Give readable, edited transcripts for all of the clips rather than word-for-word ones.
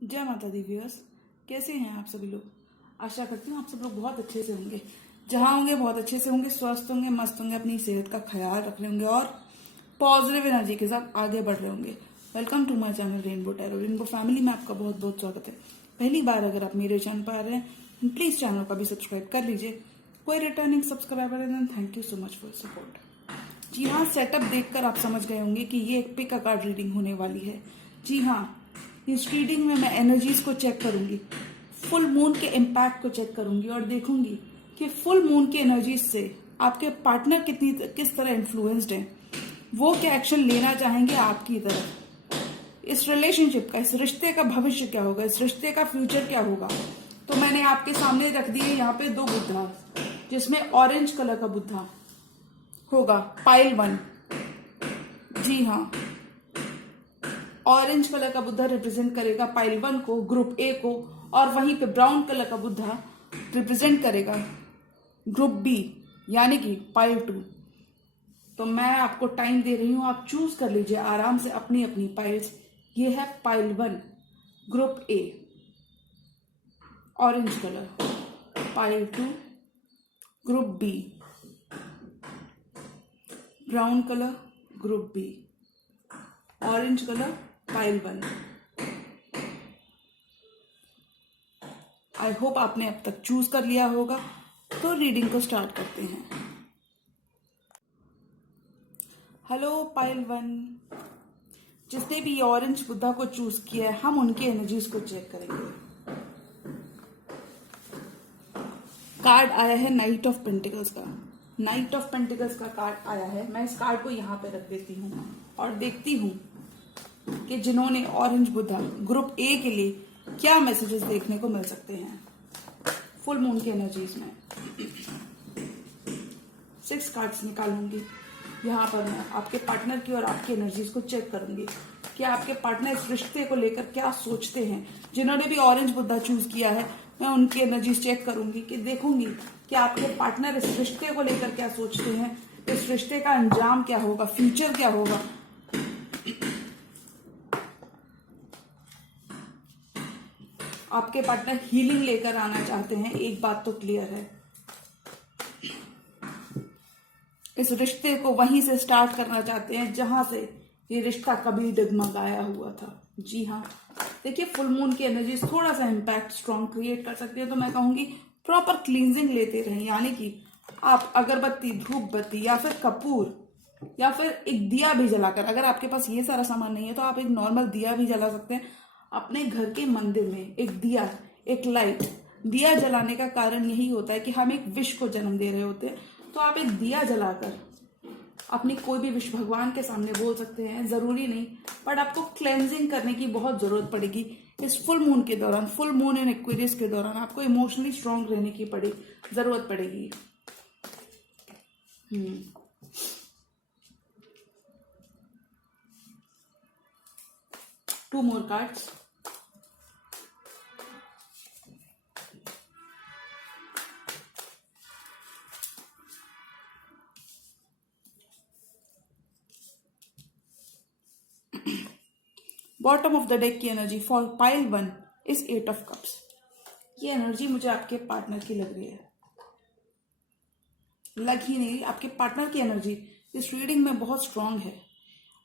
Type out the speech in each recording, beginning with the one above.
जय माता the viewers, कैसे हैं आप सभी लोग। आशा करती हूँ आप सब लोग बहुत अच्छे से होंगे। जहाँ होंगे बहुत अच्छे से होंगे, स्वस्थ होंगे, मस्त होंगे, अपनी सेहत का ख्याल रख रहे होंगे और पॉजिटिव एनर्जी के साथ आगे बढ़ रहे होंगे। Welcome to my channel rainbow tarot. Rainbow family में आपका बहुत बहुत स्वागत है। पहली बार अगर आप मेरे चैनल पर आ रहे हैं प्लीज चैनल को भी सब्सक्राइब कर लीजिए। कोई रिटर्निंग सब्सक्राइबर है thank you so much for support. जी हाँ, सेटअप देखकर आप समझ गए होंगे कि ये एक पिक अ कार्ड रीडिंग होने वाली है। जी हाँ, इस रीडिंग में मैं एनर्जीज को चेक करूंगी, फुल मून के इम्पैक्ट को चेक करूंगी और देखूंगी कि फुल मून की एनर्जीज से आपके पार्टनर किस तरह इन्फ्लुएंस्ड हैं, वो क्या एक्शन लेना चाहेंगे आपकी तरफ। इस रिलेशनशिप का, इस रिश्ते का भविष्य क्या होगा, इस रिश्ते का फ्यूचर क्या होगा। तो मैंने आपके सामने रख दिए यहाँ पे दो बुद्धा, जिसमें ऑरेंज कलर का बुद्धा होगा पाइल 1। जी हाँ, ऑरेंज कलर का बुद्धा रिप्रेजेंट करेगा पाइल 1 को, ग्रुप ए को, और वहीं पे ब्राउन कलर का बुद्धा रिप्रेजेंट करेगा ग्रुप बी यानी कि पाइल 2। तो मैं आपको टाइम दे रही हूं, आप चूज कर लीजिए आराम से अपनी अपनी पाइल्स। ये है pile 1 group A orange colour, pile 2 group B brown colour, group B orange colour, pile 1। I hope आपने अब तक चूज कर लिया होगा। तो रीडिंग को स्टार्ट करते हैं। हेलो पाइल 1, जिसने भी ऑरेंज बुद्धा को चूज किया है हम उनकी एनर्जीज को चेक करेंगे। कार्ड आया है नाइट ऑफ पेंटिकल्स का। नाइट ऑफ पेंटिकल्स का कार्ड आया है। मैं इस कार्ड को यहाँ पे रख देती हूँ और देखती हूँ कि जिन्होंने ऑरेंज बुद्धा ग्रुप ए के लिए क्या मैसेजेस देखने को मिल सकते हैं फुल मून की एनर्जीज में। 6 कार्ड्स निकालूंगी। यहाँ पर मैं आपके पार्टनर की और आपकी एनर्जीज को चेक करूंगी कि आपके पार्टनर इस रिश्ते को लेकर क्या सोचते हैं। जिन्होंने भी ऑरेंज बुद्धा चूज किया है मैं उनकी एनर्जीज चेक करूंगी कि देखूंगी कि आपके पार्टनर इस रिश्ते को लेकर क्या सोचते हैं, इस रिश्ते का अंजाम क्या होगा, फ्यूचर क्या होगा। आपके पार्टनर हीलिंग लेकर आना चाहते हैं, एक बात तो क्लियर है। इस रिश्ते को वहीं से स्टार्ट करना चाहते हैं जहां से ये रिश्ता कभी डगमगाया हुआ था। जी हाँ, देखिए फुल मून की एनर्जी थोड़ा सा इम्पैक्ट स्ट्रॉन्ग क्रिएट कर सकती है। तो मैं कहूंगी प्रॉपर क्लींजिंग लेते रहें, यानी कि आप अगरबत्ती, धूप बत्ती या फिर कपूर या फिर एक दिया भी जलाकर, अगर आपके पास ये सारा सामान नहीं है तो आप एक नॉर्मल दिया भी जला सकते हैं। अपने घर के मंदिर में एक दिया, एक लाइट, दिया जलाने का कारण यही होता है कि हम एक विश को जन्म दे रहे होते हैं। तो आप एक दिया जलाकर अपनी कोई भी विश भगवान के सामने बोल सकते हैं। जरूरी नहीं, बट आपको क्लेंजिंग करने की बहुत जरूरत पड़ेगी इस फुल मून के दौरान। फुल मून इन एक्वेरियस के दौरान आपको इमोशनली स्ट्रांग रहने की जरूरत पड़ेगी। 2 more cards. Bottom of the deck की energy for pile 1 is 8 of cups. ये एनर्जी मुझे आपके पार्टनर की लग रही है, लग ही नहीं, आपके पार्टनर की एनर्जी इस रीडिंग में बहुत स्ट्रांग है।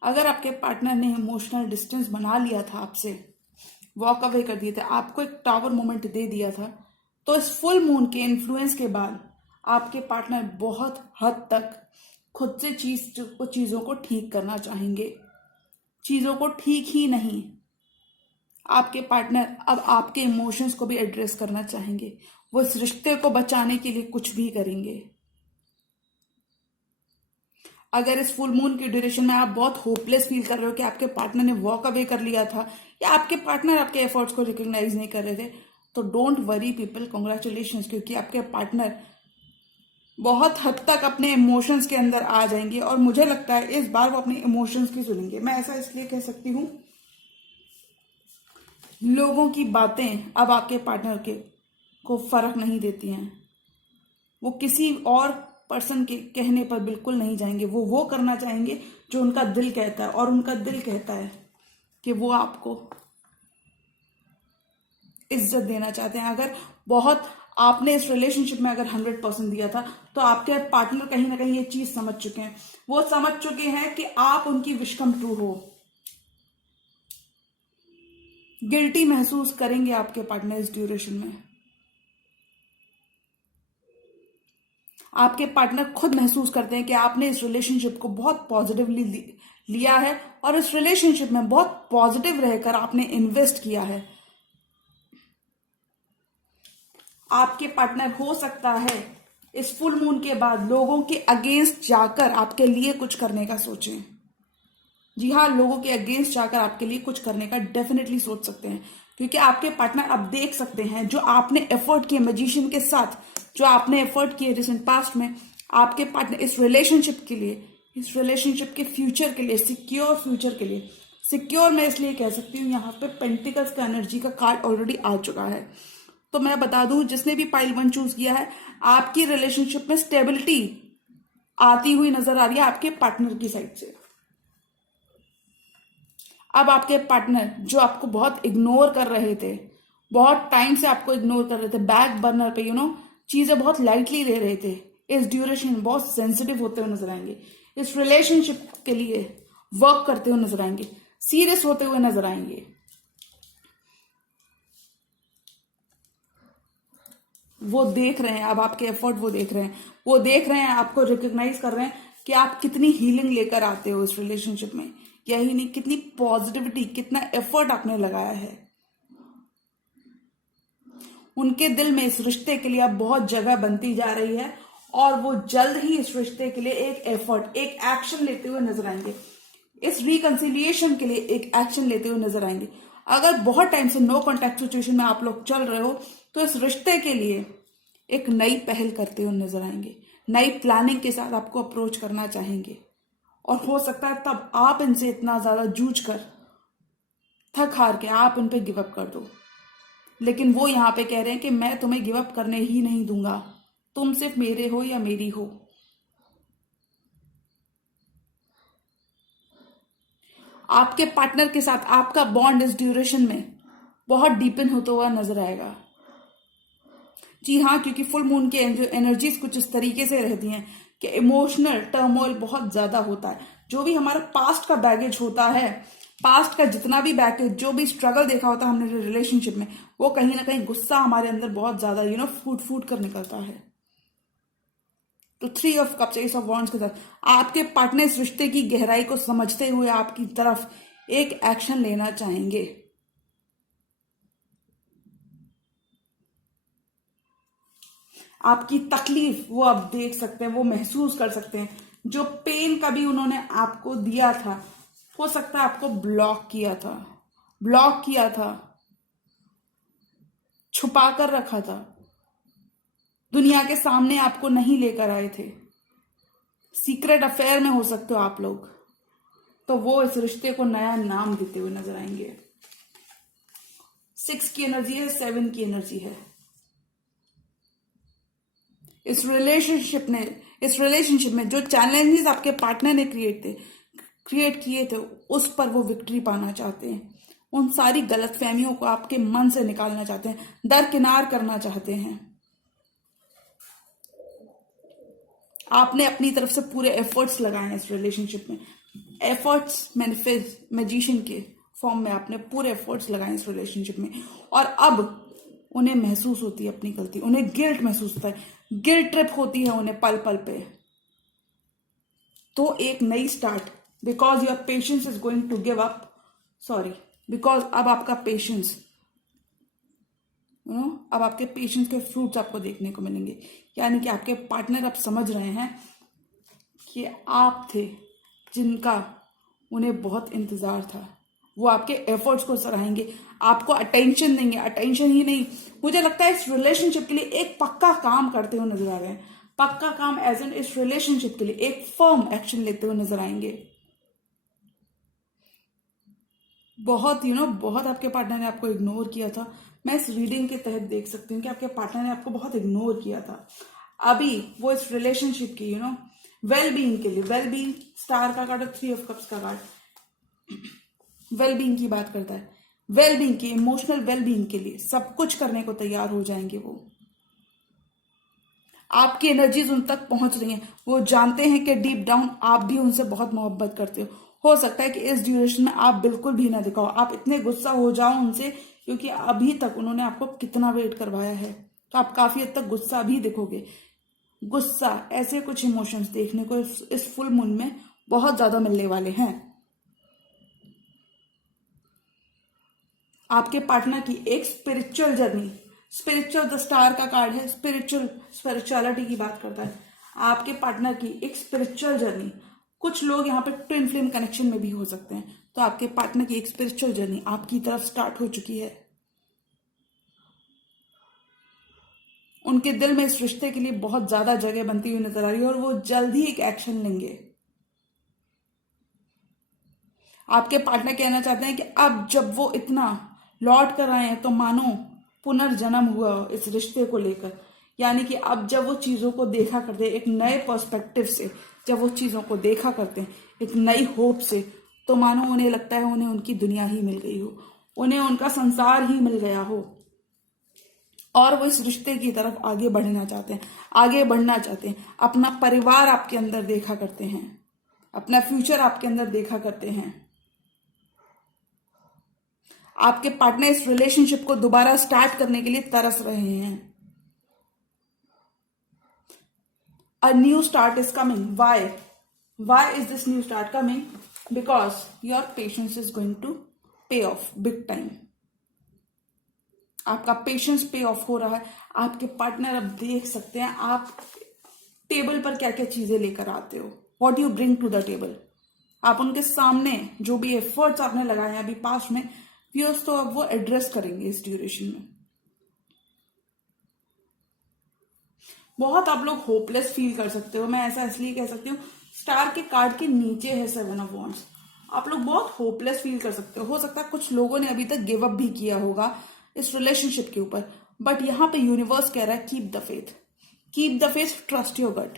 अगर आपके पार्टनर ने इमोशनल डिस्टेंस बना लिया था आपसे, वॉक अवे कर दिए थे, आपको एक टावर मोमेंट दे दिया था, तो इस फुल मून के इन्फ्लुएंस के बाद आपके पार्टनर बहुत हद तक खुद से चीजों को ठीक करना चाहेंगे। चीजों को ठीक ही नहीं, आपके पार्टनर अब आपके इमोशंस को भी एड्रेस करना चाहेंगे। वो इस रिश्ते को बचाने के लिए कुछ भी करेंगे। अगर इस फुल मून की ड्यूरेशन में आप बहुत होपलेस फील कर रहे हो कि आपके पार्टनर ने वॉक अवे कर लिया था या आपके पार्टनर आपके एफर्ट्स को रिकॉग्नाइज नहीं कर रहे थे, तो डोंट वरी पीपल, कॉन्ग्रेचुलेशंस, क्योंकि आपके पार्टनर बहुत हद तक अपने इमोशंस के अंदर आ जाएंगे और मुझे लगता है इस बार वो अपने इमोशंस की सुनेंगे। मैं ऐसा इसलिए कह सकती हूँ, लोगों की बातें अब आपके पार्टनर को फर्क नहीं देती हैं। वो किसी और पर्सन के कहने पर बिल्कुल नहीं जाएंगे। वो करना चाहेंगे जो उनका दिल कहता है, और उनका दिल कहता है कि वो आपको बेइज्जत देना चाहते हैं। अगर बहुत आपने इस रिलेशनशिप में अगर 100% दिया था, तो आपके पार्टनर कहीं ना कहीं ये चीज समझ चुके हैं। वो समझ चुके हैं कि आप उनकी विश कम ट्रू हो। गिल्टी महसूस करेंगे आपके पार्टनर इस ड्यूरेशन में। आपके पार्टनर खुद महसूस करते हैं कि आपने इस रिलेशनशिप को बहुत पॉजिटिवली लिया है और इस रिलेशनशिप में बहुत पॉजिटिव रहकर आपने इन्वेस्ट किया है। आपके पार्टनर हो सकता है इस फुल मून के बाद लोगों के अगेंस्ट जाकर आपके लिए कुछ करने का सोचें। जी हाँ, लोगों के अगेंस्ट जाकर आपके लिए कुछ करने का डेफिनेटली सोच सकते हैं, क्योंकि आपके पार्टनर अब देख सकते हैं जो आपने एफर्ट किए मैजिशियन के साथ, जो आपने एफर्ट किए रिसेंट पास्ट में। आपके पार्टनर इस रिलेशनशिप के लिए, इस रिलेशनशिप के फ्यूचर के लिए, सिक्योर फ्यूचर के लिए, सिक्योर मैं इसलिए कह सकती हूँ, यहाँ पे पेंटिकल्स का एनर्जी का कार्ड ऑलरेडी आ चुका है। तो मैं बता दूं, जिसने भी पाइल 1 चूज किया है, आपकी रिलेशनशिप में स्टेबिलिटी आती हुई नजर आ रही है आपके पार्टनर की साइड से। अब आपके पार्टनर जो आपको बहुत इग्नोर कर रहे थे, बहुत टाइम से आपको इग्नोर कर रहे थे, बैक बर्नर पे चीजें बहुत लाइटली ले रहे थे, इस ड्यूरेशन बहुत सेंसिटिव होते हुए नजर आएंगे। इस रिलेशनशिप के लिए वर्क करते हुए नजर आएंगे, सीरियस होते हुए नजर आएंगे। वो देख रहे हैं अब आपके एफर्ट, वो देख रहे हैं, वो देख रहे हैं, आपको रिकॉग्नाइज कर रहे हैं कि आप कितनी हीलिंग लेकर आते हो इस रिलेशनशिप में। यही नहीं, कितनी पॉजिटिविटी, कितना एफर्ट आपने लगाया है। उनके दिल में इस रिश्ते के लिए अब बहुत जगह बनती जा रही है और वो जल्द ही इस रिश्ते के लिए एक एफर्ट, एक एक्शन लेते हुए नजर आएंगे। इस रिकंसिलिएशन के लिए एक एक्शन लेते हुए नजर आएंगे। अगर बहुत टाइम से नो कॉन्टैक्ट सिचुएशन में आप लोग चल रहे हो, तो इस रिश्ते के लिए एक नई पहल करते हुए नजर आएंगे, नई प्लानिंग के साथ आपको अप्रोच करना चाहेंगे। और हो सकता है तब आप इनसे इतना ज्यादा जूझ कर थक हार के आप इन पे गिव अप कर दो, लेकिन वो यहां पे कह रहे हैं कि मैं तुम्हें गिव अप करने ही नहीं दूंगा, तुम सिर्फ मेरे हो या मेरी हो। आपके पार्टनर के साथ आपका बॉन्ड इस ड्यूरेशन में बहुत डीपन होता हुआ नजर आएगा। जी हाँ, क्योंकि फुल मून की एनर्जीज कुछ इस तरीके से रहती हैं कि इमोशनल टर्मोइल बहुत ज्यादा होता है। जो भी हमारा पास्ट का बैगेज होता है, पास्ट का जितना भी बैगेज, जो भी स्ट्रगल देखा होता है हमने रिलेशनशिप में, वो कहीं ना कहीं गुस्सा हमारे अंदर बहुत ज्यादा फूट फूट कर निकलता है। तो 3 of cups, S of wands के साथ आपके पार्टनर इस रिश्ते की गहराई को समझते हुए आपकी तरफ एक एक्शन लेना चाहेंगे। आपकी तकलीफ वो अब देख सकते हैं, वो महसूस कर सकते हैं। जो पेन कभी उन्होंने आपको दिया था, हो सकता है आपको ब्लॉक किया था, ब्लॉक किया था, छुपा कर रखा था, दुनिया के सामने आपको नहीं लेकर आए थे, सीक्रेट अफेयर में हो सकते हो आप लोग। तो वो इस रिश्ते को नया नाम देते हुए नजर आएंगे। 6 की एनर्जी है, 7 की एनर्जी है। इस रिलेशनशिप में जो चैलेंजेस आपके पार्टनर ने क्रिएट किए थे, उस पर वो विक्ट्री पाना चाहते हैं। उन सारी गलतफहमियों को आपके मन से निकालना चाहते हैं, दरकिनार करना चाहते हैं। आपने अपनी तरफ से पूरे एफर्ट्स लगाए हैं इस रिलेशनशिप में, एफर्ट्स मैजिशियन के फॉर्म में आपने पूरे एफर्ट्स लगाए इस रिलेशनशिप में। और अब उन्हें महसूस होती है अपनी गलती, उन्हें गिल्ट महसूस होता है, गिल्ट ट्रिप होती है उन्हें पल पल पे। तो एक नई start, because your patience is going to give up, sorry, because अब आपका पेशेंस, अब आपके पेशेंस के फ्रूट्स आपको देखने को मिलेंगे। यानी कि आपके पार्टनर अब समझ रहे हैं कि आप थे जिनका उन्हें बहुत इंतजार था। वो आपके एफर्ट्स को सराहेंगे, आपको अटेंशन देंगे। अटेंशन ही नहीं, मुझे लगता है इस रिलेशनशिप के लिए एक पक्का काम करते हुए नजर आ रहे हैं। पक्का काम एज एन इस रिलेशनशिप के लिए एक फर्म एक्शन लेते हुए नजर आएंगे। बहुत बहुत आपके पार्टनर ने आपको इग्नोर किया था। मैं इस रीडिंग के तहत देख सकती हूँ कि आपके पार्टनर ने आपको बहुत इग्नोर किया था। अभी वो इस रिलेशनशिप की वेल बीइंग के लिए, वेल बीइंग स्टार का कार्ड और 3 ऑफ कप्स का कार्ड वेल बीइंग की बात करता है। वेलबींग की, इमोशनल वेलबींग के लिए सब कुछ करने को तैयार हो जाएंगे। वो आपकी एनर्जीज उन तक पहुंच रही हैं, वो जानते हैं कि डीप डाउन आप भी उनसे बहुत मोहब्बत करते हो सकता है कि इस ड्यूरेशन में आप बिल्कुल भी ना दिखाओ, आप इतने गुस्सा हो जाओ उनसे, क्योंकि अभी तक उन्होंने आपको कितना वेट करवाया है, तो आप काफी हद तक गुस्सा भी दिखोगे। गुस्सा, ऐसे कुछ इमोशंस देखने को इस फुल मून में बहुत ज्यादा मिलने वाले हैं। आपके पार्टनर की एक spiritual journey, spiritual the star का कार्ड है, स्पिरिचुअलिटी की बात करता है। आपके पार्टनर की एक स्पिरिचुअल जर्नी, कुछ लोग यहाँ पे ट्विन फ्लेम कनेक्शन में भी हो सकते हैं, तो आपके पार्टनर की एक स्पिरिचुअल जर्नी आपकी तरफ स्टार्ट हो चुकी है। उनके दिल में इस रिश्ते के लिए बहुत ज्यादा जगह बनती हुई नजर आ रही है और वो जल्द ही एक एक्शन लेंगे। आपके पार्टनर कहना चाहते हैं कि अब जब वो इतना लौट कर आए हैं तो मानो पुनर्जन्म हुआ इस रिश्ते को लेकर, यानी कि अब जब वो चीजों को देखा करते हैं एक नए पर्सपेक्टिव से, जब वो चीजों को देखा करते हैं एक नई होप से, तो मानो उन्हें लगता है उन्हें उनकी दुनिया ही मिल गई हो, उन्हें उनका संसार ही मिल गया हो, और वो इस रिश्ते की तरफ आगे बढ़ना चाहते हैं, आगे बढ़ना चाहते हैं। अपना परिवार आपके अंदर देखा करते हैं, अपना फ्यूचर आपके अंदर देखा करते हैं। आपके पार्टनर इस रिलेशनशिप को दोबारा स्टार्ट करने के लिए तरस रहे हैं। A new start is coming. Why is this new start coming? Because your patience is going to pay off big time. आपका पेशेंस पे ऑफ हो रहा है। आपके पार्टनर अब देख सकते हैं आप टेबल पर क्या क्या चीजें लेकर आते हो, what you bring to the table. आप उनके सामने जो भी एफर्ट्स आपने लगाए हैं अभी पास्ट में, व्यूअर्स, तो अब वो एड्रेस करेंगे इस ड्यूरेशन में। बहुत आप लोग होपलेस फील कर सकते हो, मैं ऐसा इसलिए कह सकती हूँ, स्टार के कार्ड के नीचे है 7 ऑफ वॉन्ड्स। आप लोग बहुत होपलेस फील कर सकते हो सकता है कुछ लोगों ने अभी तक गिव अप भी किया होगा इस रिलेशनशिप के ऊपर, बट यहां पे यूनिवर्स कह रहा है keep the faith, keep the faith, trust your gut,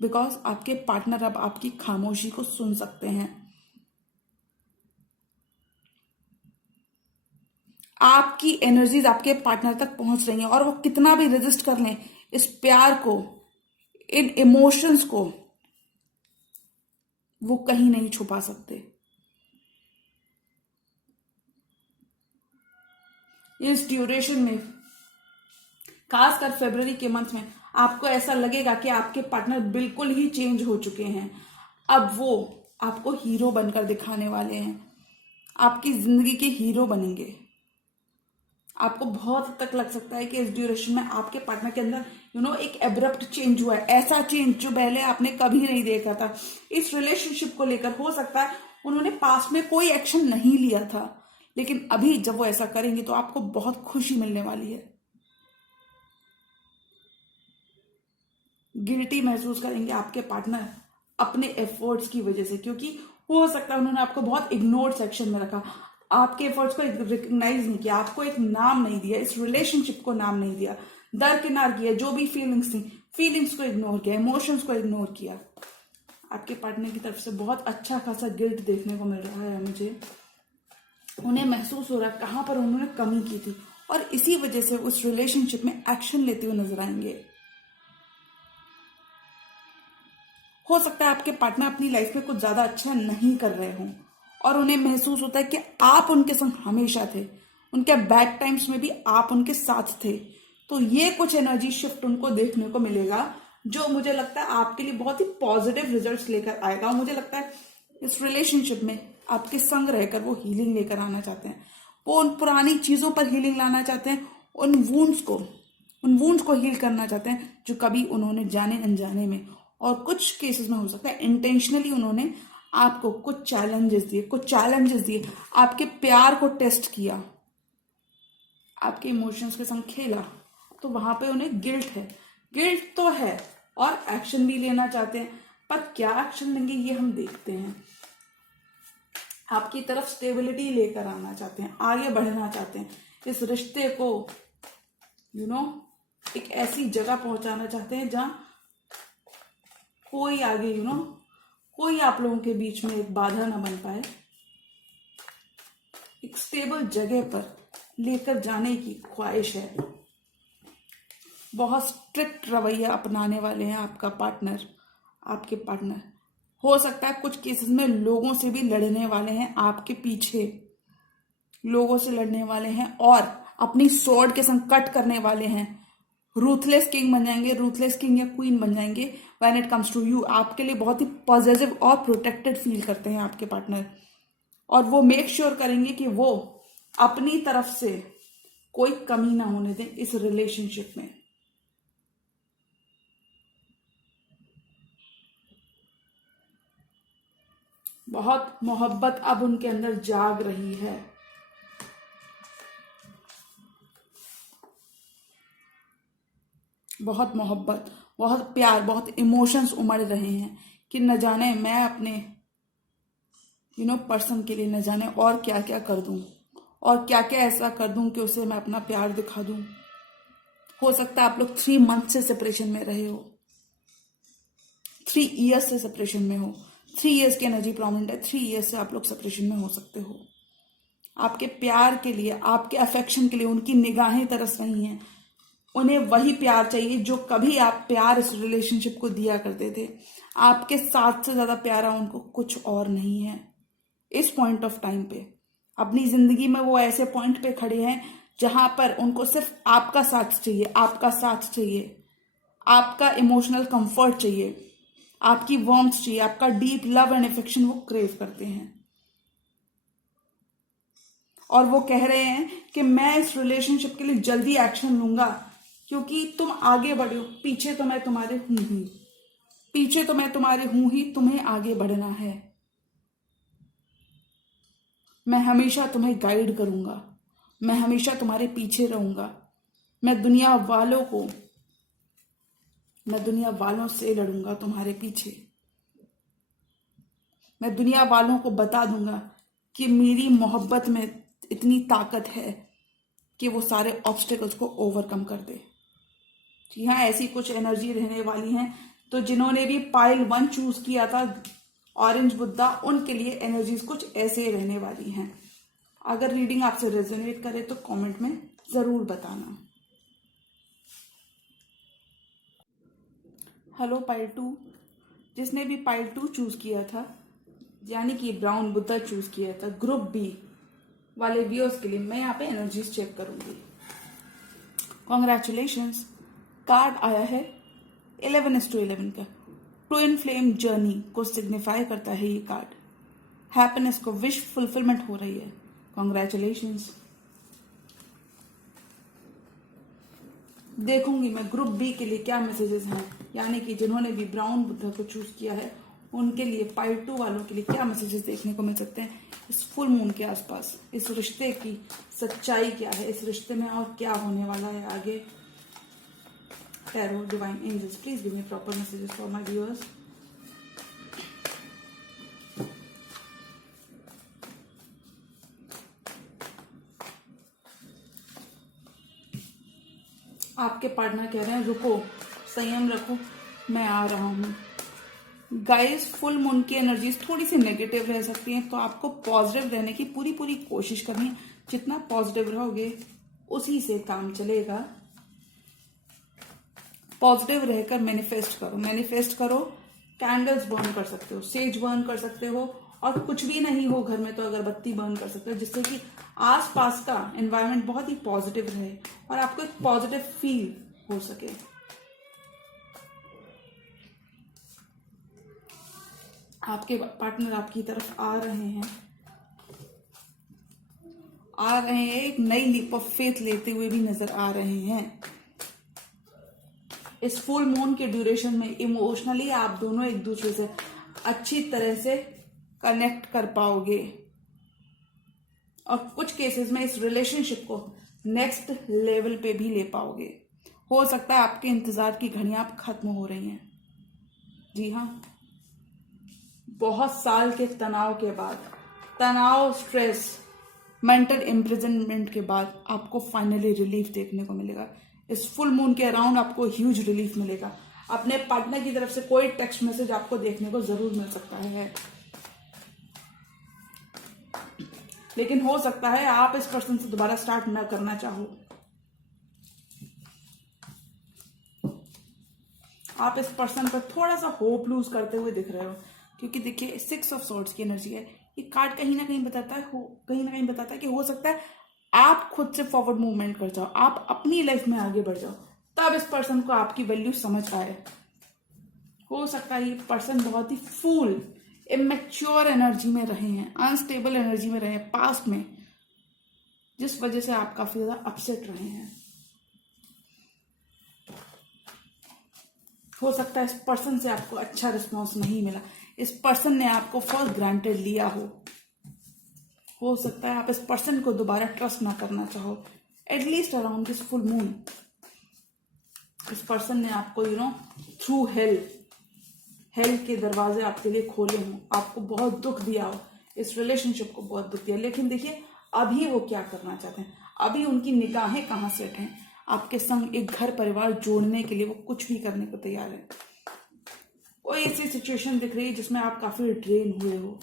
because आपके पार्टनर अब आपकी खामोशी को सुन सकते हैं। आपकी एनर्जीज आपके पार्टनर तक पहुंच रही हैं और वो कितना भी रेजिस्ट कर लें इस प्यार को, इन इमोशंस को, वो कहीं नहीं छुपा सकते। इस ड्यूरेशन में, खासकर फरवरी के मंथ में, आपको ऐसा लगेगा कि आपके पार्टनर बिल्कुल ही चेंज हो चुके हैं। अब वो आपको हीरो बनकर दिखाने वाले हैं, आपकी जिंदगी के हीरो बनेंगे। आपको बहुत हद तक लग सकता है कि इस ड्यूरेशन में आपके पार्टनर के अंदर एक एब्रप्ट चेंज हुआ है, ऐसा चेंज जो पहले आपने कभी नहीं देखा था इस रिलेशनशिप को लेकर। हो सकता है उन्होंने पास्ट में कोई एक्शन नहीं लिया था, लेकिन अभी जब वो ऐसा करेंगे तो आपको बहुत खुशी मिलने वाली है। गिल्टी महसूस करेंगे आपके पार्टनर अपने एफर्ट्स की वजह से, क्योंकि हो सकता है उन्होंने आपको बहुत इग्नोर्ड सेक्शन में रखा, आपके एफर्ट्स को रिकग्नाइज नहीं किया, आपको एक नाम नहीं दिया, इस रिलेशनशिप को नाम नहीं दिया, दरकिनार किया, जो भी फीलिंग्स थी फीलिंग्स को इग्नोर किया, इमोशंस को इग्नोर किया। आपके पार्टनर की तरफ से बहुत अच्छा खासा गिल्ट देखने को मिल रहा है मुझे। उन्हें महसूस हो रहा है कहां पर उन्होंने कमी की थी, और इसी वजह से उस रिलेशनशिप में एक्शन लेते हुए नजर आएंगे। हो सकता है आपके पार्टनर अपनी लाइफ में कुछ ज्यादा अच्छा नहीं कर रहे हों और उन्हें महसूस होता है कि आप उनके संग हमेशा थे, उनके बैड टाइम्स में भी आप उनके साथ थे। तो ये कुछ एनर्जी शिफ्ट उनको देखने को मिलेगा जो मुझे लगता है आपके लिए बहुत ही पॉजिटिव रिजल्ट्स लेकर आएगा। मुझे लगता है इस रिलेशनशिप में आपके संग रहकर वो हीलिंग लेकर आना चाहते हैं, वो उन पुरानी चीजों पर हीलिंग लाना चाहते हैं, उन वूंड्स को हील करना चाहते हैं जो कभी उन्होंने जाने अनजाने में, और कुछ केसेस में हो सकता है इंटेंशनली उन्होंने आपको कुछ चैलेंजेस दिए, आपके प्यार को टेस्ट किया, आपके इमोशंस के संग खेला, तो वहां पे उन्हें गिल्ट तो है और एक्शन भी लेना चाहते हैं, पर क्या एक्शन लेंगे ये हम देखते हैं। आपकी तरफ स्टेबिलिटी लेकर आना चाहते हैं, आगे बढ़ना चाहते हैं, इस रिश्ते को एक ऐसी जगह पहुंचाना चाहते हैं जहां कोई आगे कोई आप लोगों के बीच में एक बाधा ना बन पाए। एक स्टेबल जगह पर लेकर जाने की ख्वाहिश है। बहुत स्ट्रिक्ट रवैया अपनाने वाले हैं आपका पार्टनर, आपके पार्टनर। हो सकता है कुछ केसेस में लोगों से भी लड़ने वाले हैं, आपके पीछे लोगों से लड़ने वाले हैं और अपनी स्वॉर्ड के संग कट करने वाले हैं। रूथलेस किंग बन जाएंगे, रूथलेस किंग या क्वीन बन जाएंगे when it comes to you. आपके लिए बहुत ही पॉजिटिव और प्रोटेक्टेड फील करते हैं आपके पार्टनर, और वो मेक श्योर करेंगे कि वो अपनी तरफ से कोई कमी ना होने दें इस रिलेशनशिप में। बहुत मोहब्बत अब उनके अंदर जाग रही है। बहुत मोहब्बत, बहुत प्यार, बहुत इमोशंस उमड़ रहे हैं कि न जाने मैं अपने पर्सन के लिए न जाने और क्या क्या कर दूं, और क्या क्या ऐसा कर दूं कि उसे मैं अपना प्यार दिखा दूं। हो सकता है आप लोग 3 मंथ से सेपरेशन में रहे हो, 3 ईयर्स से सेपरेशन में हो। 3 ईयर्स की एनर्जी प्रोमिनेंट है, 3 ईयर्स से आप लोग सेपरेशन में हो सकते हो। आपके प्यार के लिए, आपके अफेक्शन के लिए उनकी निगाहें तरस रही हैं। उन्हें वही प्यार चाहिए जो कभी आप प्यार इस रिलेशनशिप को दिया करते थे। आपके साथ से ज्यादा प्यारा उनको कुछ और नहीं है इस पॉइंट ऑफ टाइम पे। अपनी जिंदगी में वो ऐसे पॉइंट पे खड़े हैं जहां पर उनको सिर्फ आपका साथ चाहिए, आपका साथ चाहिए, आपका इमोशनल कंफर्ट चाहिए, आपकी वार्मथ चाहिए, आपका डीप लव एंड अफेक्शन वो क्रेव करते हैं। और वो कह रहे हैं कि मैं इस रिलेशनशिप के लिए जल्दी एक्शन लूंगा क्योंकि तुम आगे बढ़े हो। पीछे तो मैं तुम्हारे हूं ही, पीछे तो मैं तुम्हारे हूं ही, तुम्हें आगे बढ़ना है। मैं हमेशा तुम्हें गाइड करूंगा, मैं हमेशा तुम्हारे पीछे रहूंगा। मैं दुनिया वालों से लड़ूंगा तुम्हारे पीछे। मैं दुनिया वालों को बता दूंगा कि मेरी मोहब्बत में इतनी ताकत है कि वो सारे ऑब्स्टेकल्स को ओवरकम कर दे। जी हाँ, ऐसी कुछ एनर्जी रहने वाली हैं। तो जिन्होंने भी पाइल 1 चूज किया था, ऑरेंज बुद्धा, उनके लिए एनर्जीज कुछ ऐसे रहने वाली हैं। अगर रीडिंग आपसे रेजोनेट करे तो कमेंट में जरूर बताना। हेलो पाइल 2, जिसने भी पाइल 2 चूज किया था, यानी कि ब्राउन बुद्धा चूज किया था, ग्रुप बी वाले व्यूअर्स के लिए मैं यहाँ पे एनर्जीज चेक करूंगी। कॉन्ग्रेचुलेशंस, कार्ड आया है 11:11 का। ट्विन फ्लेम जर्नी को सिग्निफाई करता है ये कार्ड। हैप्पीनेस को, विश फुलफिलमेंट हो रही है। कॉन्ग्रेचुलेशंस। देखूंगी मैं ग्रुप बी के लिए क्या मैसेजेस हैं, यानी कि जिन्होंने भी ब्राउन बुद्धा को चूज किया है उनके लिए, पाइल 2 वालों के लिए क्या मैसेजेस देखने को मिल सकते हैं इस फुल मून के आसपास। इस रिश्ते की सच्चाई क्या है, इस रिश्ते में और क्या होने वाला है आगे। Tarot, divine angels, please give me proper messages for my viewers. आपके पार्टनर कह रहे हैं रुको, संयम रखो, मैं आ रहा हूं। गाइस, फुल मून की एनर्जीज थोड़ी सी नेगेटिव रह सकती हैं, तो आपको पॉजिटिव रहने की पूरी पूरी कोशिश करनी है। जितना पॉजिटिव रहोगे उसी से काम चलेगा। पॉजिटिव रहकर मैनिफेस्ट करो। कैंडल्स बर्न कर सकते हो, सेज बर्न कर सकते हो, और कुछ भी नहीं हो घर में तो अगरबत्ती बर्न कर सकते हो, जिससे कि आसपास का एनवायरनमेंट बहुत ही पॉजिटिव रहे और आपको एक पॉजिटिव फील हो सके। आपके पार्टनर आपकी तरफ आ रहे हैं, एक नई लीप ऑफ फेथ लेते हुए भी नजर आ रहे हैं। इस फुल मून के ड्यूरेशन में इमोशनली आप दोनों एक दूसरे से अच्छी तरह से कनेक्ट कर पाओगे, और कुछ केसेस में इस रिलेशनशिप को नेक्स्ट लेवल पे भी ले पाओगे। हो सकता है आपके इंतजार की घड़ियां अब खत्म हो रही हैं। जी हाँ, बहुत साल के तनाव के बाद, तनाव, स्ट्रेस, मेंटल इम्प्रिजनमेंट के बाद आपको फाइनली रिलीफ देखने को मिलेगा। इस फुल मून के अराउंड आपको ह्यूज रिलीफ मिलेगा। अपने पार्टनर की तरफ से कोई टेक्स्ट मैसेज आपको देखने को जरूर मिल सकता है। लेकिन हो सकता है आप इस पर्सन से दोबारा स्टार्ट ना करना चाहो। आप इस पर्सन पर थोड़ा सा होप लूज करते हुए दिख रहे हो, क्योंकि देखिए 6 ऑफ सॉर्ड्स की एनर्जी है। ये कार्ड कहीं ना कहीं बताता है कि हो सकता है आप खुद से फॉरवर्ड मूवमेंट कर जाओ, आप अपनी लाइफ में आगे बढ़ जाओ, तब इस पर्सन को आपकी वैल्यू समझ आए। हो सकता है ये पर्सन बहुत ही फूल इमेच्योर एनर्जी में रहे हैं, अनस्टेबल एनर्जी में रहे हैं पास्ट में, जिस वजह से आप काफी ज्यादा अपसेट रहे हैं। हो सकता है इस पर्सन से आपको अच्छा रिस्पॉन्स नहीं मिला, इस पर्सन ने आपको फॉर ग्रांटेड लिया हो सकता है आप इस पर्सन को दोबारा ट्रस्ट ना करना चाहो। At least around this full moon इस पर्सन ने आपको थ्रू हेल के दरवाजे आपके लिए खोले हों, आपको बहुत दुख दिया हो, इस रिलेशनशिप को बहुत दुख दिया। लेकिन देखिए अभी वो क्या करना चाहते हैं, अभी उनकी निगाहें कहाँ सेट हैं, आपके संग एक घर परिवार जोड़ने के लिए वो कुछ भी करने को तैयार है। कोई ऐसी सिचुएशन दिख रही है जिसमें आप काफी ड्रेन हुए हो।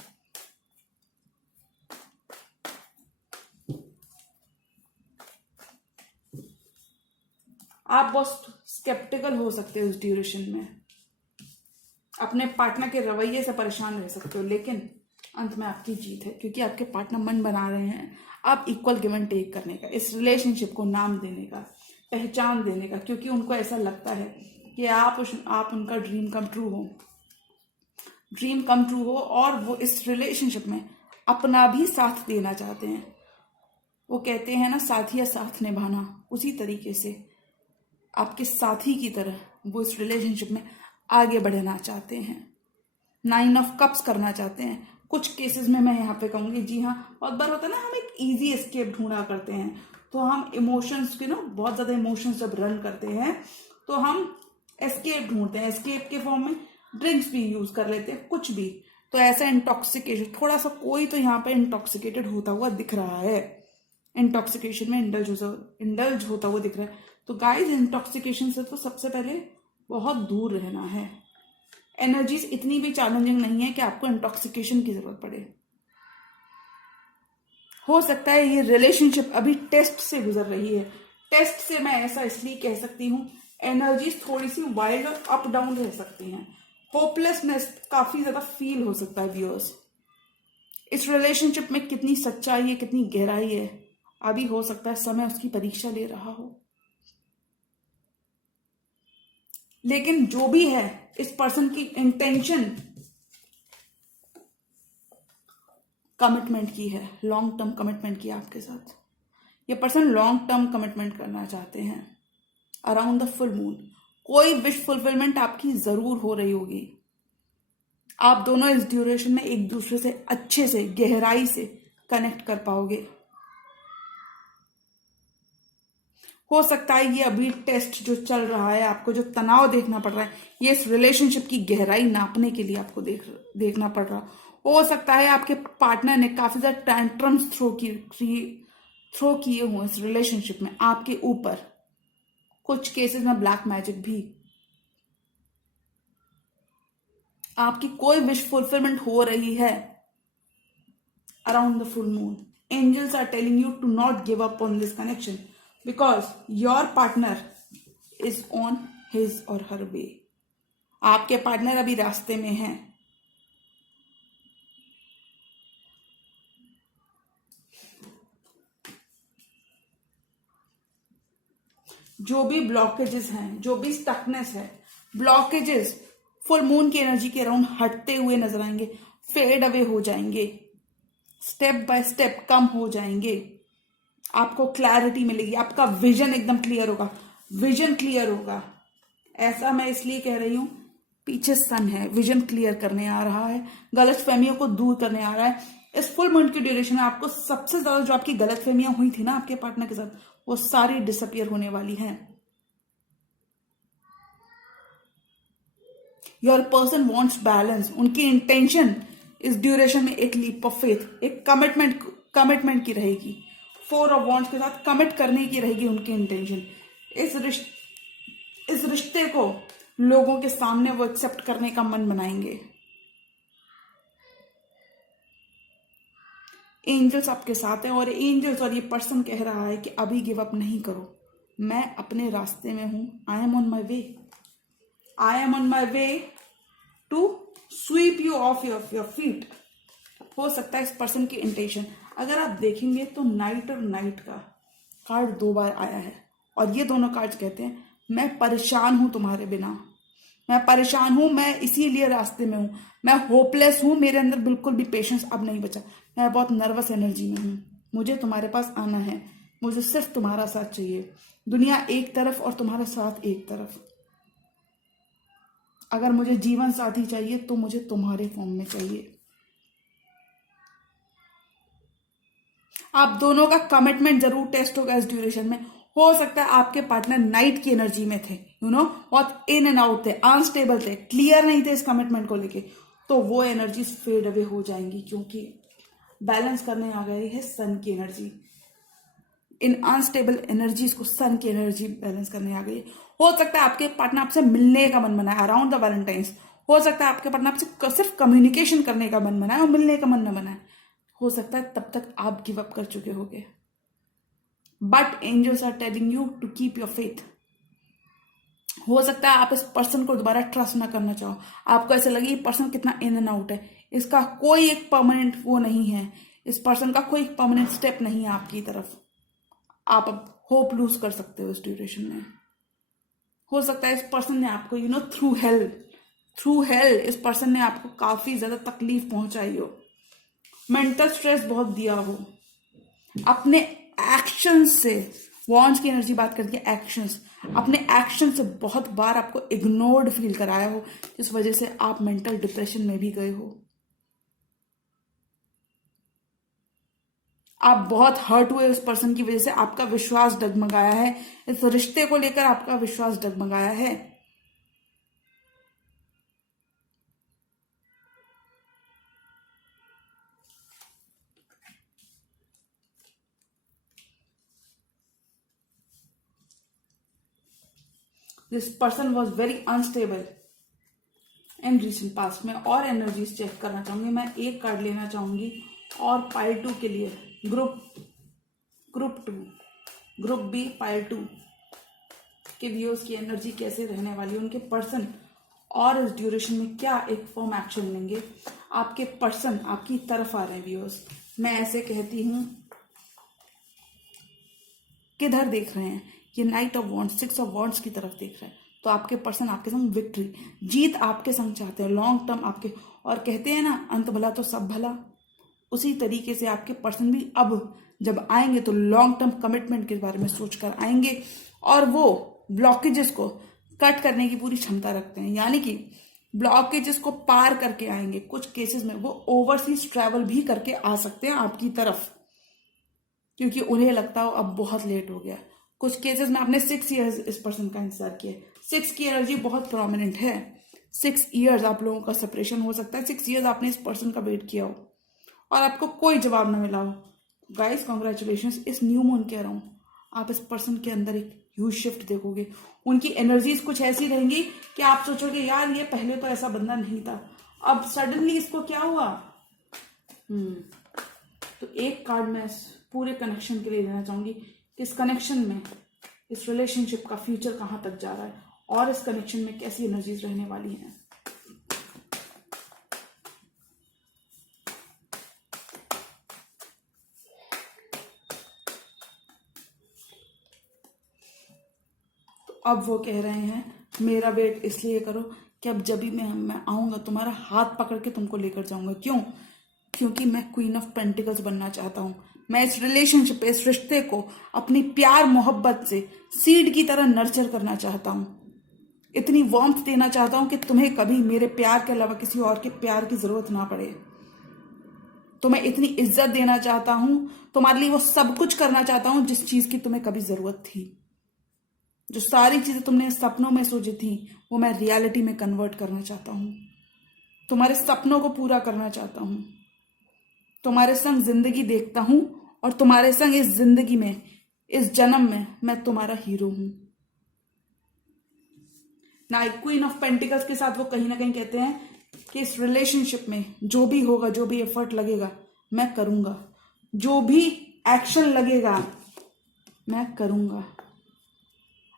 आप बहुत स्केप्टिकल हो सकते हो इस ड्यूरेशन में, अपने पार्टनर के रवैये से परेशान रह सकते हो, लेकिन अंत में आपकी जीत है, क्योंकि आपके पार्टनर मन बना रहे हैं आप इक्वल गिव एंड टेक करने का, इस रिलेशनशिप को नाम देने का, पहचान देने का, क्योंकि उनको ऐसा लगता है कि आप उनका ड्रीम कम ट्रू हो और वो इस रिलेशनशिप में अपना भी साथ देना चाहते हैं। वो कहते हैं ना, साथिया साथ निभाना, उसी तरीके से आपके साथी की तरह वो इस रिलेशनशिप में आगे बढ़ना चाहते हैं, 9 ऑफ कप्स करना चाहते हैं। कुछ केसेस में मैं यहाँ पे कहूंगी, जी हाँ, बहुत बार होता है ना, हम एक इजी एस्केप ढूंढा करते हैं, तो हम इमोशंस के बहुत ज्यादा इमोशंस जब रन करते हैं तो हम एस्केप ढूंढते हैं, एस्केप के फॉर्म में ड्रिंक्स भी यूज कर लेते हैं, कुछ भी। तो ऐसा इंटॉक्सिकेशन, थोड़ा सा कोई तो यहाँ पे इंटॉक्सिकेटेड होता हुआ दिख रहा है, इंटॉक्सिकेशन में इंडल्ज होता हुआ दिख रहा है। तो गाइस, इंटॉक्सिकेशन से तो सबसे पहले बहुत दूर रहना है। एनर्जीज इतनी भी चैलेंजिंग नहीं है कि आपको इंटॉक्सिकेशन की जरूरत पड़े। हो सकता है ये रिलेशनशिप अभी टेस्ट से गुजर रही है। टेस्ट से मैं ऐसा इसलिए कह सकती हूँ, एनर्जीज थोड़ी सी वाइल्ड और अप डाउन रह सकती हैं, होपलेसनेस काफी ज्यादा फील हो सकता है व्यूअर्स। इस रिलेशनशिप में कितनी सच्चाई है, कितनी गहराई है, अभी हो सकता है समय उसकी परीक्षा ले रहा हो। लेकिन जो भी है, इस पर्सन की इंटेंशन कमिटमेंट की है, लॉन्ग टर्म कमिटमेंट की आपके साथ। ये पर्सन लॉन्ग टर्म कमिटमेंट करना चाहते हैं। अराउंड द फुल मून कोई विश फुलफिलमेंट आपकी जरूर हो रही होगी। आप दोनों इस ड्यूरेशन में एक दूसरे से अच्छे से, गहराई से कनेक्ट कर पाओगे। हो सकता है ये अभी टेस्ट जो चल रहा है, आपको जो तनाव देखना पड़ रहा है, ये इस रिलेशनशिप की गहराई नापने के लिए आपको देखना पड़ रहा। हो सकता है आपके पार्टनर ने काफी ज्यादा टैंट्रम्स थ्रो किए हुए इस रिलेशनशिप में आपके ऊपर, कुछ केसेस में ब्लैक मैजिक भी। आपकी कोई विश फुलफिलमेंट हो रही है around the full moon. Angels are telling you to not give up on this connection, because your partner is on his or her way. आपके पार्टनर अभी रास्ते में हैं। जो भी ब्लॉकेजेस हैं, जो भी स्टकनेस है, ब्लॉकेजेस फुल मून की एनर्जी के अराउंड हटते हुए नजर आएंगे, फेड अवे हो जाएंगे, स्टेप बाय स्टेप कम हो जाएंगे। आपको क्लैरिटी मिलेगी, आपका विजन एकदम क्लियर होगा, विजन क्लियर होगा। ऐसा मैं इसलिए कह रही हूं, पीछे सन है, विजन क्लियर करने आ रहा है, गलत फहमियों को दूर करने आ रहा है। इस फुल मून की ड्यूरेशन में आपको सबसे ज्यादा जो आपकी गलत फहमियां हुई थी ना आपके पार्टनर के साथ, वो सारी डिसअपियर होने वाली हैं। Your person wants balance. उनकी इंटेंशन इस ड्यूरेशन में एक लीप ऑफ फेथ, एक कमिटमेंट की रहेगी। 4 ऑफ वॉन्ड्स के साथ कमिट करने की रहेगी उनकी इंटेंशन। इस रिश्ते को लोगों के सामने वो एक्सेप्ट करने का मन बनाएंगे। एंजल्स आपके साथ हैं और एंजल्स और ये पर्सन कह रहा है कि अभी गिव अप नहीं करो, मैं अपने रास्ते में हूं, I am on my way, I am on my way to sweep you off your feet. हो सकता है इस पर्सन की इंटेंशन, अगर आप देखेंगे तो नाइट और नाइट का कार्ड 2 बार आया है और ये दोनों कार्ड्स कहते हैं मैं परेशान हूं तुम्हारे बिना, मैं परेशान हूं, मैं इसीलिए रास्ते में हूं, मैं होपलेस हूं, मेरे अंदर बिल्कुल भी पेशेंस अब नहीं बचा, मैं बहुत नर्वस एनर्जी में हूं, मुझे तुम्हारे पास आना है, मुझे सिर्फ तुम्हारा साथ चाहिए, दुनिया एक तरफ और तुम्हारा साथ एक तरफ। अगर मुझे जीवन साथी चाहिए तो मुझे तुम्हारे फॉर्म में चाहिए। आप दोनों का कमिटमेंट जरूर टेस्ट होगा इस ड्यूरेशन में। हो सकता है आपके पार्टनर नाइट की एनर्जी में थे, बहुत इन एंड आउट थे, अनस्टेबल थे, क्लियर नहीं थे इस कमिटमेंट को लेके, तो वो एनर्जीज फेड अवे हो जाएंगी क्योंकि बैलेंस करने आ गई है सन की एनर्जी। इन अनस्टेबल एनर्जीज को सन की एनर्जी बैलेंस करने आ गई है। हो सकता है आपके पार्टनर आपसे मिलने का मन बनाए अराउंड द वैलेंटाइंस, हो सकता है आपके पार्टनर आपसे सिर्फ कम्युनिकेशन करने का मन बनाए और मिलने का मन न बनाए, हो सकता है तब तक आप गिव अप कर चुके होगे, but angels are telling you to keep your faith. हो सकता है आप इस पर्सन को दोबारा ट्रस्ट ना करना चाहो, आपको ऐसे लगे ये पर्सन कितना इन एंड आउट है, इसका कोई एक परमानेंट वो नहीं है, इस पर्सन का कोई परमानेंट स्टेप नहीं है आपकी तरफ, आप अब होप लूज कर सकते हो इस ड्यूरेशन में। हो सकता है इस पर्सन ने आपको थ्रू हेल इस पर्सन ने आपको काफी ज्यादा तकलीफ पहुंचाई हो, मेंटल स्ट्रेस बहुत दिया हो, अपने एक्शन से, वॉन्ड्स की एनर्जी बात करके एक्शंस, अपने एक्शन से बहुत बार आपको इग्नोर्ड फील कराया हो, जिस वजह से आप मेंटल डिप्रेशन में भी गए हो, आप बहुत हर्ट हुए उस पर्सन की वजह से, आपका विश्वास डगमगाया है, इस रिश्ते को लेकर आपका विश्वास डगमगाया है। This person was very unstable in recent past में। और एनर्जीज चेक करना चाहूंगी, मैं एक कार्ड लेना चाहूंगी और पाइल 2 के लिए ग्रुप 2 ग्रुप बी पाइल 2 के व्यूअर्स की एनर्जी कैसे रहने वाली, उनके पर्सन और इस ड्यूरेशन में क्या एक फर्म एक्शन लेंगे। आपके पर्सन आपकी तरफ आ रहे हैं व्यूअर्स, मैं ऐसे कहती हूं, किधर देख रहे हैं, ये night of wands, 6 of wands की तरफ देख रहे हैं, तो आपके पर्सन आपके संग विक्ट्री, जीत आपके संग चाहते हैं, लॉन्ग टर्म आपके, और कहते हैं ना अंत भला तो सब भला, उसी तरीके से आपके पर्सन भी अब जब आएंगे तो लॉन्ग टर्म कमिटमेंट के बारे में सोचकर आएंगे और वो ब्लॉकेजेस को कट करने की पूरी क्षमता रखते हैं, यानी कि ब्लॉकेजेस को पार करके आएंगे। कुछ केसेस में वो ओवरसीज ट्रैवल भी करके आ सकते हैं आपकी तरफ, क्योंकि उन्हें लगता हो अब बहुत लेट हो गया। कुछ केसेस में आपने 6 इयर्स इस पर्सन का इंतजार किया, 6 की एनर्जी बहुत प्रोमिनेंट है, 6 इयर्स आप लोगों का सेपरेशन हो सकता है, 6 इयर्स आपने इस पर्सन का वेट किया हो और आपको कोई जवाब ना मिला हो। गाइस कॉन्ग्रेचुलेशंस, इस न्यू मून कह रहा हूं, आप इस पर्सन के अंदर एक ह्यूज शिफ्ट देखोगे, उनकी एनर्जीज कुछ ऐसी रहेंगी कि आप सोचोगे यार ये पहले तो ऐसा बंदा नहीं था, अब सडनली इसको क्या हुआ। तो एक कार्ड मैं इस पूरे कनेक्शन के लिए देना चाहूंगी, इस कनेक्शन में, इस रिलेशनशिप का फ्यूचर कहां तक जा रहा है और इस कनेक्शन में कैसी एनर्जीज रहने वाली हैं। अब वो कह रहे हैं मेरा वेट इसलिए करो कि अब जब भी मैं आऊंगा तुम्हारा हाथ पकड़ के तुमको लेकर जाऊंगा। क्यों? क्योंकि मैं क्वीन ऑफ पेंटिकल्स बनना चाहता हूं। मैं इस रिलेशनशिप, इस रिश्ते को अपनी प्यार मोहब्बत से सीड की तरह नर्चर करना चाहता हूं, इतनी वार्मथ देना चाहता हूं कि तुम्हें कभी मेरे प्यार के अलावा किसी और के प्यार की जरूरत ना पड़े। तुम्हें इतनी इज्जत देना चाहता हूं, तुम्हारे लिए वो सब कुछ करना चाहता हूं जिस चीज की तुम्हें कभी जरूरत थी। जो सारी चीजें तुमने सपनों में सोची थी वो मैं रियलिटी में कन्वर्ट करना चाहता हूं। तुम्हारे सपनों को पूरा करना चाहता हूं, तुम्हारे संग जिंदगी देखता हूं और तुम्हारे संग इस जिंदगी में, इस जन्म में मैं तुम्हारा हीरो हूं। ना क्वीन ऑफ पेंटिकल्स के साथ वो कहीं ना कहीं कहते हैं कि इस रिलेशनशिप में जो भी होगा, जो भी एफर्ट लगेगा मैं करूंगा। जो भी एक्शन लगेगा मैं करूंगा।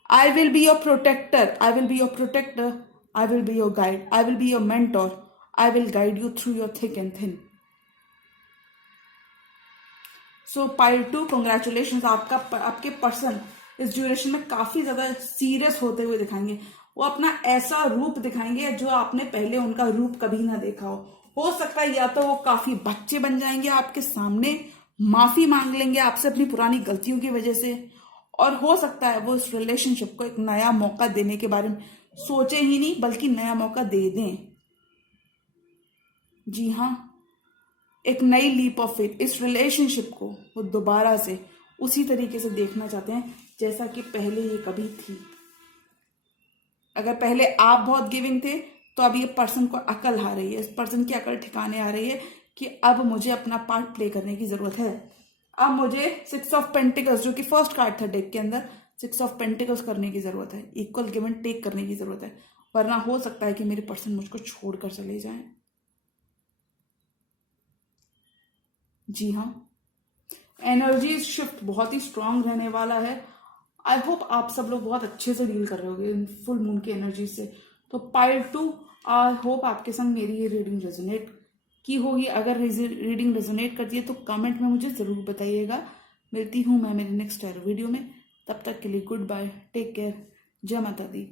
I will be your protector, I will be your protector, I will be your guide, I will be your mentor, I will guide you through your thick and thin. So pile 2, congratulation. आपके person इस duration में काफी ज्यादा serious होते हुए दिखाएंगे। वो अपना ऐसा रूप दिखाएंगे जो आपने पहले उनका रूप कभी ना देखा हो सकता है या तो वो काफी बच्चे बन जाएंगे आपके सामने, माफी मांग लेंगे आपसे अपनी पुरानी गलतियों की वजह से, और हो सकता है वो इस रिलेशनशिप को एक नया मौका देने के बारे में सोचे ही नहीं बल्कि नया मौका दे दें। जी हाँ, एक नई लीप ऑफ फेथ। इस रिलेशनशिप को वो दोबारा से उसी तरीके से देखना चाहते हैं जैसा कि पहले ये कभी थी। अगर पहले आप बहुत गिविंग थे तो अब ये पर्सन को अकल आ रही है, इस पर्सन की अकल ठिकाने आ रही है कि अब मुझे अपना पार्ट प्ले करने की जरूरत है। अब मुझे 6 ऑफ पेंटिकल्स, जो कि फर्स्ट कार्ड था डेक के अंदर, 6 ऑफ पेंटिकल्स करने की जरूरत है। इक्वल गिव एंड टेक करने की जरूरत है, वरना हो सकता है कि मेरे पर्सन मुझको छोड़कर चले जाएं। जी हाँ, एनर्जी शिफ्ट बहुत ही स्ट्रांग रहने वाला है। आई होप आप सब लोग बहुत अच्छे से डील कर रहे होगे इन फुल मून की एनर्जी से। तो पाइल 2, आई होप आपके संग मेरी ये रीडिंग रेजोनेट की होगी। अगर रीडिंग रेजोनेट करती है तो कमेंट में मुझे जरूर बताइएगा। मिलती हूँ मैं मेरे नेक्स्ट वीडियो में, तब तक के लिए गुड बाय, टेक केयर, जय माता दी।